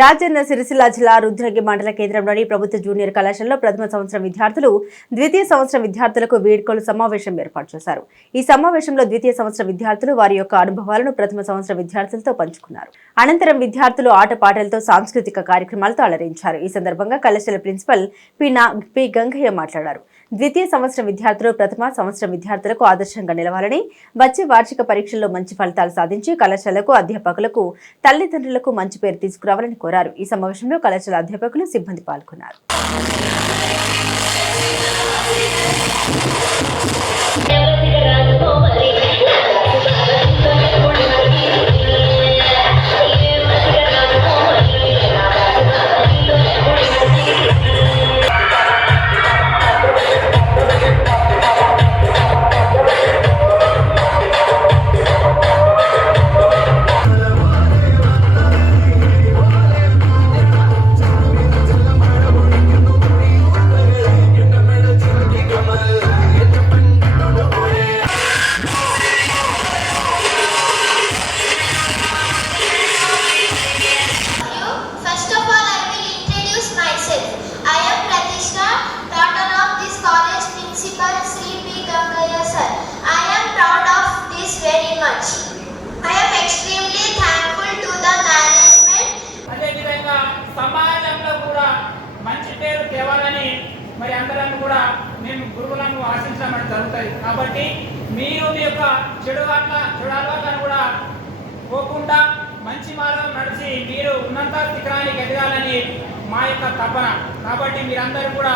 రాజన్న సిరిసిల్ల జిల్లా రుద్రగి మండల కేంద్రంలోని ప్రభుత్వ జూనియర్ కళాశాలలో ప్రథమ సంవత్సరం విద్యార్థులు ద్వితీయ సంవత్సరం విద్యార్థులకు వీడ్కోలు సమావేశం ఏర్పాటు చేశారు. ఈ సమావేశంలో ద్వితీయ సంవత్సరం విద్యార్థులు వారి యొక్క అనుభవాలను ప్రథమ సంవత్సరం విద్యార్థులతో పంచుకున్నారు. అనంతరం విద్యార్థులు ఆటపాటలతో సాంస్కృతిక కార్యక్రమాలతో అలరించారు. ఈ సందర్భంగా కళాశాల ప్రిన్సిపల్ పి గంగయ్య మాట్లాడారు. ద్వితీయ సంవత్సరం విద్యార్థులు ప్రథమ సంవత్సరం విద్యార్థులకు ఆదర్శంగా నిలవాలని, వచ్చే వార్షిక పరీక్షల్లో మంచి ఫలితాలు సాధించి కళాశాలకు అధ్యాపకులకు తల్లిదండ్రులకు మంచి పేరు తీసుకురావాలని కోరారు. ఈ సమావేశంలో కళాశాల అధ్యాపకులు సిబ్బంది పాల్గొన్నారు. సమాజంలో కూడా మంచి పేరు తేవాలని మరి అందరం కూడా మేము గురువులను ఆశించడం జరుగుతుంది. కాబట్టి మీరు మీ యొక్క చెడు అలవాట్లను కూడా పోకుండా మంచి మార్గం నడిచి మీరు ఉన్నత శిఖరానికి ఎదగాలని మా యొక్క తపన. కాబట్టి మీరందరూ కూడా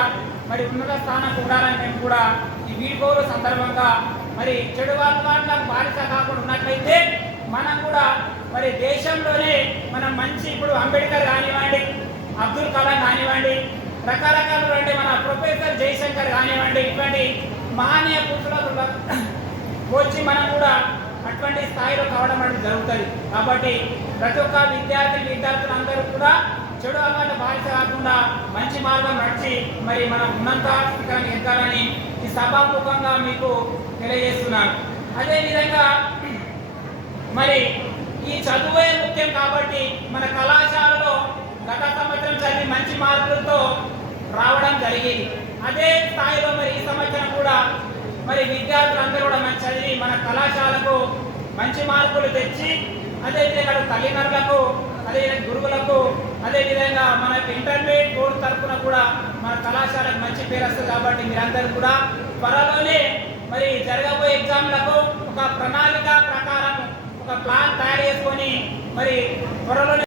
మరి ఉన్నత స్థానంకు ఉండాలని మేము కూడా ఈ వీడ్కోలు సందర్భంగా మరి చెడు అలవాట్లకు బానిస కాకుండా ఉన్నట్లయితే మనం కూడా మరి దేశంలోనే మనం మంచి ఇప్పుడు అంబేద్కర్ కానివ్వండి, అబ్దుల్ కలాం కానివ్వండి, రకరకాలు అంటే మన ప్రొఫెసర్ జయశంకర్ కానివ్వండి, ఇటువంటి మహనీయ పురుషులకు వచ్చి మనం కూడా అటువంటి స్థాయిలో కావడం అనేది జరుగుతుంది. కాబట్టి ప్రతి ఒక్క విద్యార్థులందరూ కూడా చెడు అలవాటు బాధ్యత కాకుండా మంచి మార్గం నడిచి మరి మనం ఉన్నంత స్థితిని ఎదగాలని ఈ సభాముఖంగా మీకు తెలియజేస్తున్నాను. అదేవిధంగా మరి ఈ చదువే ముఖ్యం కాబట్టి మన కళాశాలలో గత సంవత్సరం చదివి మంచి మార్కులతో రావడం జరిగింది. అదే స్థాయిలో మరి ఈ సంవత్సరం కూడా మరి విద్యార్థులందరూ కూడా మంచి చదివి మన కళాశాలకు మంచి మార్కులు తెచ్చి అదేవిధంగా తల్లిదండ్రులకు, అదేవిధంగా గురువులకు, అదేవిధంగా మన ఇంటర్మీడియట్ బోర్డు తరఫున కూడా మన కళాశాలకు మంచి పేరు వస్తుంది. కాబట్టి మీరందరూ కూడా త్వరలోనే మరి జరగబోయే ఎగ్జామ్లకు ఒక ప్రణాళిక ప్రకారం ఒక ప్లాన్ తయారు చేసుకొని మరి త్వరలోనే